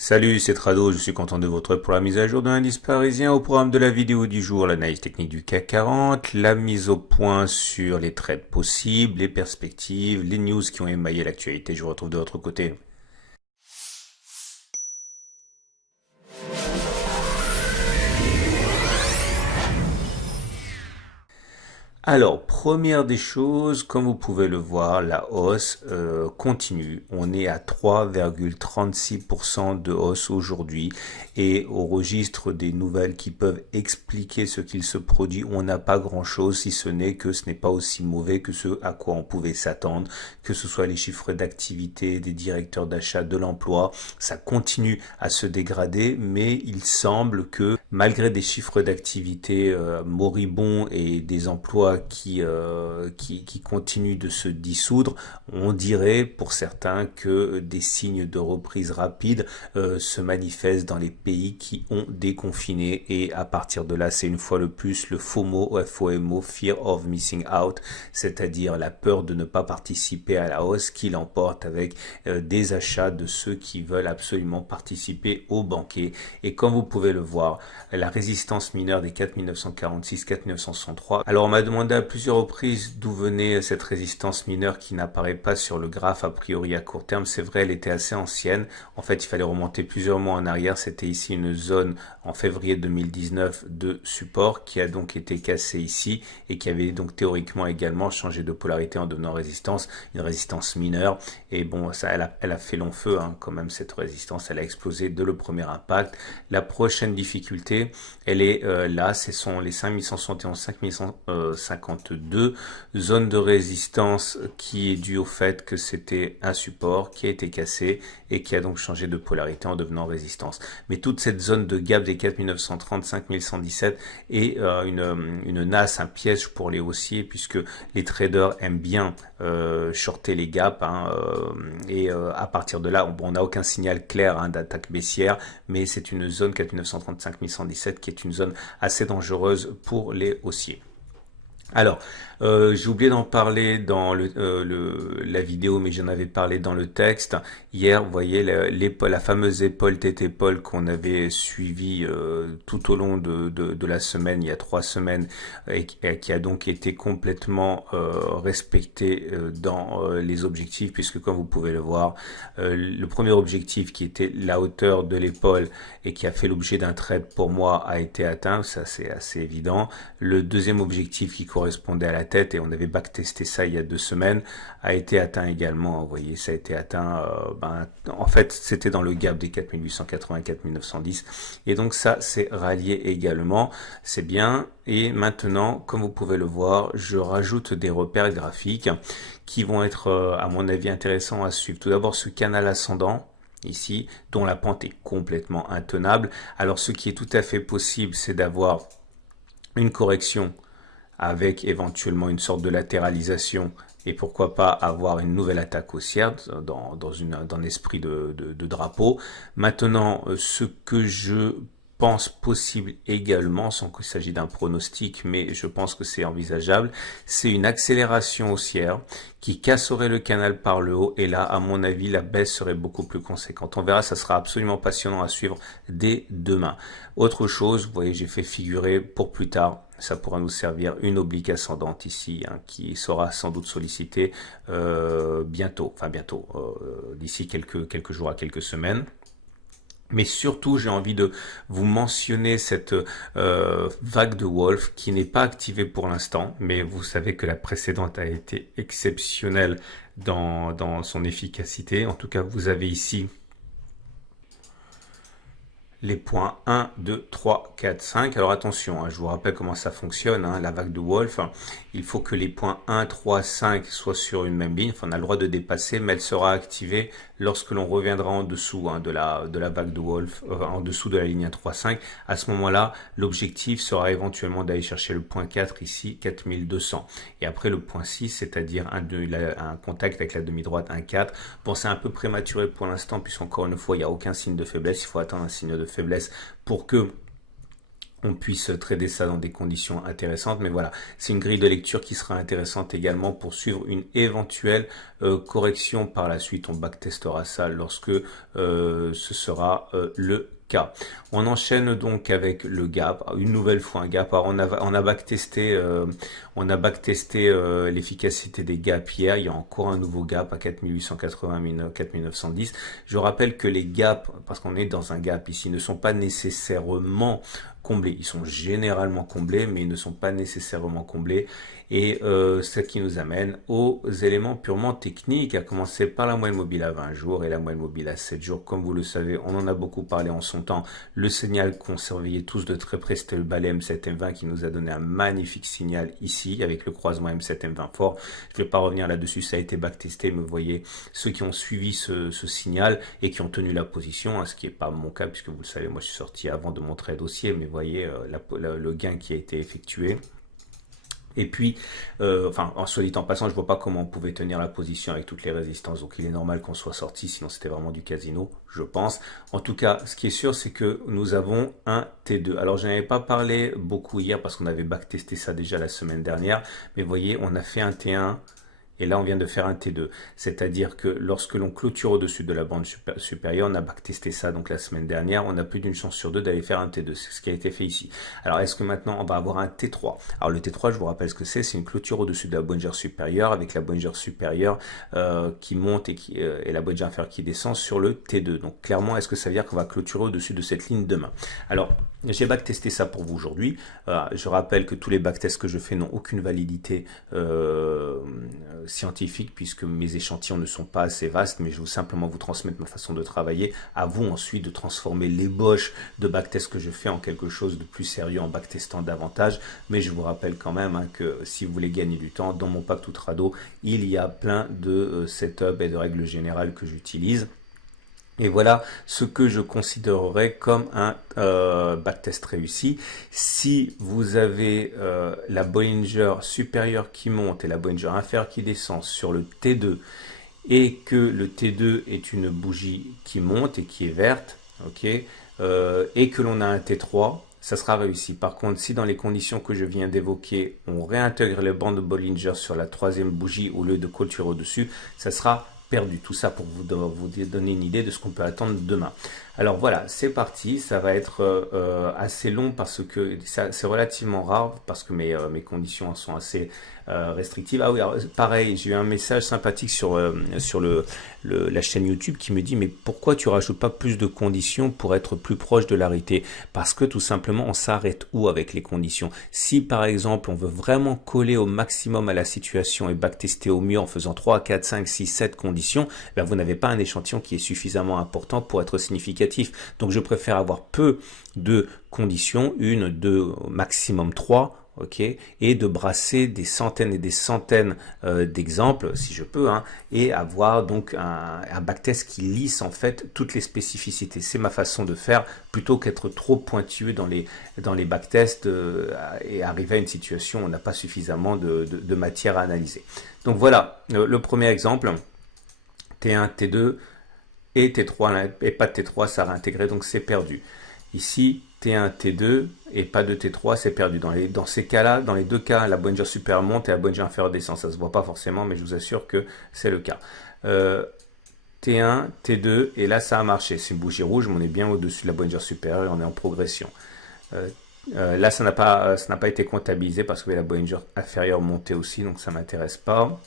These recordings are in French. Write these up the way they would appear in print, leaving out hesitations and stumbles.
Salut, c'est Trado, je suis content de vous retrouver pour la mise à jour de l'indice parisien. Au programme de la vidéo du jour, l'analyse technique du CAC 40, la mise au point sur les trades possibles, les perspectives, les news qui ont émaillé l'actualité. Je vous retrouve de votre côté. Alors, première des choses, comme vous pouvez le voir, la hausse continue. On est à 3,36% de hausse aujourd'hui et au registre des nouvelles qui peuvent expliquer ce qu'il se produit, on n'a pas grand-chose si ce n'est que ce n'est pas aussi mauvais que ce à quoi on pouvait s'attendre, que ce soit les chiffres d'activité des directeurs d'achat, de l'emploi. Ça continue à se dégrader, mais il semble que malgré des chiffres d'activité moribonds et des emplois qui continuent de se dissoudre, on dirait pour certains que des signes de reprise rapide se manifestent dans les pays qui ont déconfiné, et à partir de là, c'est une fois le plus le FOMO, Fear of Missing Out, c'est-à-dire la peur de ne pas participer à la hausse qui l'emporte avec des achats de ceux qui veulent absolument participer au banquet. Et comme vous pouvez le voir, la résistance mineure des 4946, 4963. Alors on m'a demandé à plusieurs reprises d'où venait cette résistance mineure qui n'apparaît pas sur le graphe a priori à court terme. C'est vrai, elle était assez ancienne. En fait, il fallait remonter plusieurs mois en arrière. C'était ici une zone en février 2019 de support qui a donc été cassée ici et qui avait donc théoriquement également changé de polarité en devenant résistance, une résistance mineure. Et bon, ça, elle a fait long feu quand même, cette résistance. Elle a explosé dès le premier impact. La prochaine difficulté, elle est là, ce sont les 5171, 5152, zone de résistance qui est due au fait que c'était un support qui a été cassé et qui a donc changé de polarité en devenant résistance. Mais toute cette zone de gap des 4930, 5117 est une nasse, un piège pour les haussiers, puisque les traders aiment bien shorter les gaps et à partir de là, on n'a aucun signal clair d'attaque baissière, mais c'est une zone 4935 1117 qui est une zone assez dangereuse pour les haussiers. Alors, j'ai oublié d'en parler dans la vidéo, mais j'en avais parlé dans le texte. Hier, vous voyez la fameuse épaule tête-épaule qu'on avait suivie tout au long de la semaine, il y a 3 semaines, et qui a donc été complètement respectée dans les objectifs, puisque comme vous pouvez le voir, le premier objectif qui était la hauteur de l'épaule et qui a fait l'objet d'un trade pour moi a été atteint, ça c'est assez évident. Le deuxième objectif qui correspondait à la tête, et on avait backtesté ça il y a 2 semaines, a été atteint également. Vous voyez, ça a été atteint, en fait c'était dans le gap des 4880, 4910, et donc ça c'est rallié également, c'est bien. Et maintenant, comme vous pouvez le voir, je rajoute des repères graphiques qui vont être à mon avis intéressants à suivre. Tout d'abord, ce canal ascendant ici, dont la pente est complètement intenable. Alors ce qui est tout à fait possible, c'est d'avoir une correction avec éventuellement une sorte de latéralisation, et pourquoi pas avoir une nouvelle attaque haussière dans l'esprit de drapeau. Maintenant, ce que je pense possible également, sans qu'il s'agisse d'un pronostic, mais je pense que c'est envisageable, c'est une accélération haussière qui casserait le canal par le haut, et là, à mon avis, la baisse serait beaucoup plus conséquente. On verra, ça sera absolument passionnant à suivre dès demain. Autre chose, vous voyez, j'ai fait figurer pour plus tard, ça pourra nous servir, une oblique ascendante ici, qui sera sans doute sollicitée bientôt, d'ici quelques jours à quelques semaines. Mais surtout, j'ai envie de vous mentionner cette vague de Wolf qui n'est pas activée pour l'instant, mais vous savez que la précédente a été exceptionnelle dans son efficacité. En tout cas, vous avez ici les points 1, 2, 3, 4, 5. Alors attention, je vous rappelle comment ça fonctionne, la vague de Wolf. Il faut que les points 1, 3, 5 soient sur une même ligne. Enfin, on a le droit de dépasser, mais elle sera activée lorsque l'on reviendra en dessous de la vague de Wolf, en dessous de la ligne 1, 3, 5. À ce moment-là, l'objectif sera éventuellement d'aller chercher le point 4 ici, 4200. Et après le point 6, c'est-à-dire un contact avec la demi-droite 1, 4. Bon, c'est un peu prématuré pour l'instant, puisqu'encore une fois, il n'y a aucun signe de faiblesse. Il faut attendre un signe de faiblesse pour que on puisse trader ça dans des conditions intéressantes. Mais voilà, c'est une grille de lecture qui sera intéressante également pour suivre une éventuelle correction par la suite. On backtestera ça lorsque ce sera le cas. On enchaîne donc avec le gap, une nouvelle fois un gap. Alors on a backtesté l'efficacité des gaps hier. Il y a encore un nouveau gap à 4880, 4910. Je rappelle que les gaps, parce qu'on est dans un gap ici, ne sont pas nécessairement comblés. Ils sont généralement comblés, mais ils ne sont pas nécessairement comblés. Et ce qui nous amène aux éléments purement techniques, à commencer par la moyenne mobile à 20 jours et la moyenne mobile à 7 jours. Comme vous le savez, on en a beaucoup parlé en son temps. Le signal qu'on surveillait tous de très près, c'était le balai M7-M20 qui nous a donné un magnifique signal ici, avec le croisement M7-M20 fort. Je ne vais pas revenir là-dessus, ça a été backtesté, mais vous voyez, ceux qui ont suivi ce signal et qui ont tenu la position, hein, ce qui n'est pas mon cas, puisque vous le savez, moi je suis sorti avant de montrer le dossier, mais vous voyez le gain qui a été effectué. Et puis, enfin, en soit dit en passant, je vois pas comment on pouvait tenir la position avec toutes les résistances. Donc, il est normal qu'on soit sorti, sinon c'était vraiment du casino, je pense. En tout cas, ce qui est sûr, c'est que nous avons un T2. Alors, je n'avais pas parlé beaucoup hier parce qu'on avait backtesté ça déjà la semaine dernière. Mais vous voyez, on a fait un T1. Et là, on vient de faire un T2. C'est-à-dire que lorsque l'on clôture au-dessus de la bande supérieure, on a backtesté ça donc la semaine dernière, on a plus d'une chance sur deux d'aller faire un T2. C'est ce qui a été fait ici. Alors, est-ce que maintenant, on va avoir un T3? Alors, le T3, je vous rappelle ce que c'est. C'est une clôture au-dessus de la Bollinger supérieure avec la Bollinger supérieure qui monte et la Bollinger inférieure qui descend sur le T2. Donc, clairement, est-ce que ça veut dire qu'on va clôturer au-dessus de cette ligne demain? Alors, j'ai backtesté ça pour vous aujourd'hui. Je rappelle que tous les backtests que je fais n'ont aucune validité scientifique puisque mes échantillons ne sont pas assez vastes, mais je veux simplement vous transmettre ma façon de travailler. À vous ensuite de transformer l'ébauche de backtest que je fais en quelque chose de plus sérieux en backtestant davantage. Mais je vous rappelle quand même que si vous voulez gagner du temps, dans mon pack tout trado, il y a plein de setup et de règles générales que j'utilise. Et voilà ce que je considérerais comme un backtest réussi. Si vous avez la Bollinger supérieure qui monte et la Bollinger inférieure qui descend sur le T2 et que le T2 est une bougie qui monte et qui est verte, ok, et que l'on a un T3, ça sera réussi. Par contre, si dans les conditions que je viens d'évoquer, on réintègre les bandes de Bollinger sur la troisième bougie au lieu de clôturer au-dessus, ça sera perdu. Tout ça pour vous donner une idée de ce qu'on peut attendre demain. Alors voilà, c'est parti. Ça va être assez long parce que c'est relativement rare parce que mes conditions sont assez restrictives. Ah oui, alors, pareil, j'ai eu un message sympathique sur la chaîne YouTube qui me dit mais pourquoi tu rajoutes pas plus de conditions pour être plus proche de l'arrêté? Parce que tout simplement on s'arrête où avec les conditions? Si par exemple on veut vraiment coller au maximum à la situation et backtester au mieux en faisant 3, 4, 5, 6, 7 conditions, ben vous n'avez pas un échantillon qui est suffisamment important pour être significatif. Donc je préfère avoir peu de conditions, une, deux, maximum 3. Ok, et de brasser des centaines et des centaines d'exemples, si je peux, hein, et avoir donc un backtest qui lisse en fait toutes les spécificités. C'est ma façon de faire, plutôt qu'être trop pointueux dans les backtests et arriver à une situation où on n'a pas suffisamment de matière à analyser. Donc voilà, le premier exemple, T1, T2 et T3, et pas de T3, ça a réintégré, donc c'est perdu. Ici, T1, T2 et pas de T3, c'est perdu. Dans ces cas-là, dans les deux cas, la Bollinger supérieure monte et la Bollinger inférieure descend. Ça ne se voit pas forcément, mais je vous assure que c'est le cas. T1, T2, et là, ça a marché. C'est une bougie rouge, mais on est bien au-dessus de la Bollinger supérieure et on est en progression. Là, ça n'a pas été comptabilisé parce que la Bollinger inférieure montait aussi, donc ça ne m'intéresse pas.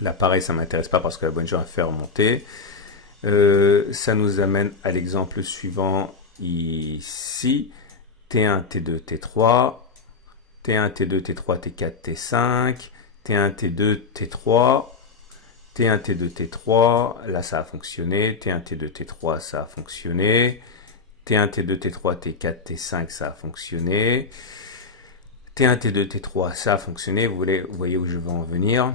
Là, pareil, ça ne m'intéresse pas parce que la Bollinger inférieure montait. Ça nous amène à l'exemple suivant ici. T1, T2, T3, T1, T2, T3, T4, T5, T1, T2, T3, T1, T2, T3, là ça a fonctionné, T1, T2, T3, ça a fonctionné, T1, T2, T3, T4, T5, ça a fonctionné, T1, T2, T3, ça a fonctionné, vous voyez où je veux en venir.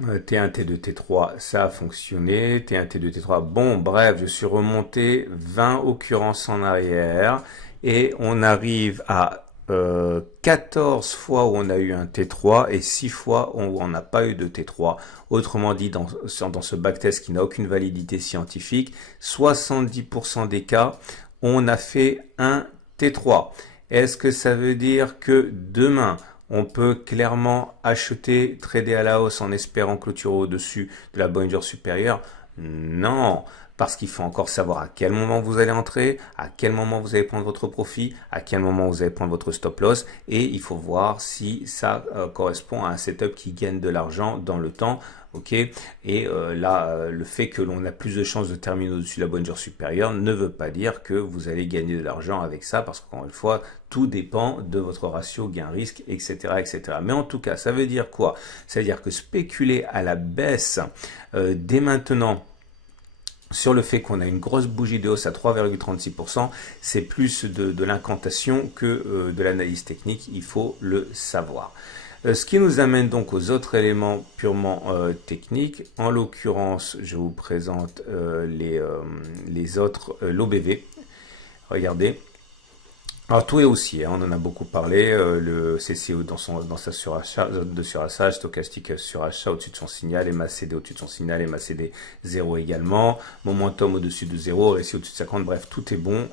T1, T2, T3, ça a fonctionné. T1, T2, T3, bon, bref, je suis remonté 20 occurrences en arrière et on arrive à 14 fois où on a eu un T3 et 6 fois où on n'a pas eu de T3. Autrement dit, dans ce backtest qui n'a aucune validité scientifique, 70% des cas, on a fait un T3. Est-ce que ça veut dire que demain, on peut clairement acheter, trader à la hausse en espérant clôturer au-dessus de la Bollinger supérieure? Non, parce qu'il faut encore savoir à quel moment vous allez entrer, à quel moment vous allez prendre votre profit, à quel moment vous allez prendre votre stop loss, et il faut voir si ça correspond à un setup qui gagne de l'argent dans le temps. Ok, et là, le fait que l'on a plus de chances de terminer au-dessus de la Bollinger supérieure ne veut pas dire que vous allez gagner de l'argent avec ça, parce qu'encore une fois, tout dépend de votre ratio gain-risque, etc., etc. Mais en tout cas, ça veut dire quoi? Ça veut dire que spéculer à la baisse dès maintenant, sur le fait qu'on a une grosse bougie de hausse à 3,36%, c'est plus de l'incantation que de l'analyse technique, il faut le savoir. Ce qui nous amène donc aux autres éléments purement techniques. En l'occurrence, je vous présente les autres, l'OBV. Regardez. Alors tout est haussier, hein, on en a beaucoup parlé, le CCO dans sa surachat, zone de surachat, stochastique surachat au-dessus de son signal, MACD au-dessus de son signal, MACD 0 également, momentum au-dessus de 0, RSI au-dessus de 50, bref, tout est bon.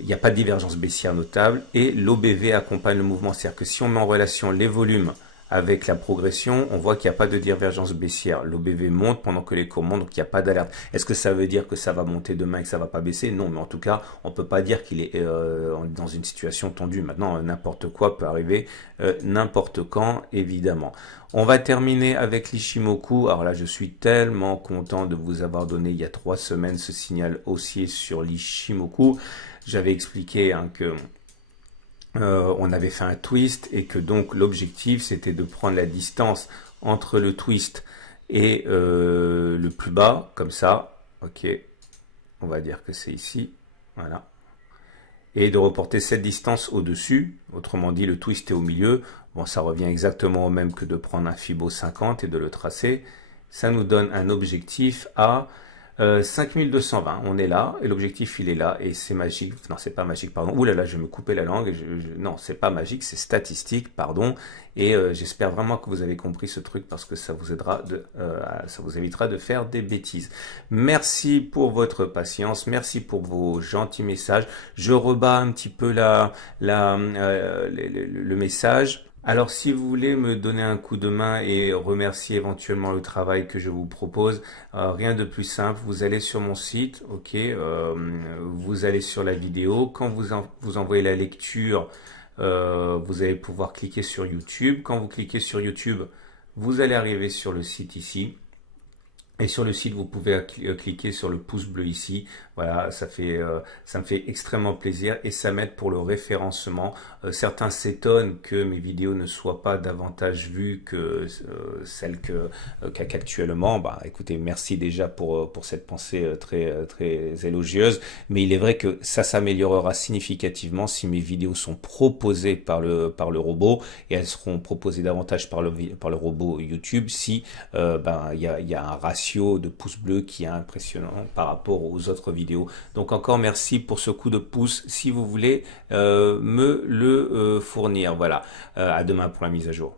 Il n'y a pas de divergence baissière notable et l'OBV accompagne le mouvement. C'est-à-dire que si on met en relation les volumes avec la progression, on voit qu'il n'y a pas de divergence baissière. L'OBV monte pendant que les cours montent, donc il n'y a pas d'alerte. Est-ce que ça veut dire que ça va monter demain et que ça ne va pas baisser? Non, mais en tout cas, on ne peut pas dire qu'il est dans une situation tendue. Maintenant, n'importe quoi peut arriver, n'importe quand, évidemment. On va terminer avec l'Ishimoku. Alors là, je suis tellement content de vous avoir donné il y a 3 semaines ce signal haussier sur l'Ishimoku. J'avais expliqué que on avait fait un twist et que donc l'objectif c'était de prendre la distance entre le twist et le plus bas, comme ça. Ok, on va dire que c'est ici. Voilà. Et de reporter cette distance au-dessus. Autrement dit, le twist est au milieu. Bon, ça revient exactement au même que de prendre un Fibo 50 et de le tracer. Ça nous donne un objectif à 5220, on est là, et l'objectif il est là, et c'est magique, non c'est pas magique, pardon, ouh là là, je vais me couper la langue, non c'est pas magique, c'est statistique, pardon, et j'espère vraiment que vous avez compris ce truc, parce que ça vous aidera ça vous évitera de faire des bêtises. Merci pour votre patience, merci pour vos gentils messages, je rebats un petit peu le message. Alors, si vous voulez me donner un coup de main et remercier éventuellement le travail que je vous propose, rien de plus simple, vous allez sur mon site, ok, vous allez sur la vidéo, quand vous envoyez la lecture, vous allez pouvoir cliquer sur YouTube. Quand vous cliquez sur YouTube, vous allez arriver sur le site ici. Et sur le site, vous pouvez cliquer sur le pouce bleu ici. Voilà, ça me fait extrêmement plaisir et ça m'aide pour le référencement. Certains s'étonnent que mes vidéos ne soient pas davantage vues que celles qu'actuellement. Bah, écoutez, merci déjà pour cette pensée très élogieuse. Mais il est vrai que ça s'améliorera significativement si mes vidéos sont proposées par le robot, et elles seront proposées davantage par le robot YouTube si il y a un ratio de pouces bleus qui est impressionnant par rapport aux autres vidéos. Donc encore merci pour ce coup de pouce si vous voulez me le fournir. Voilà, à demain pour la mise à jour.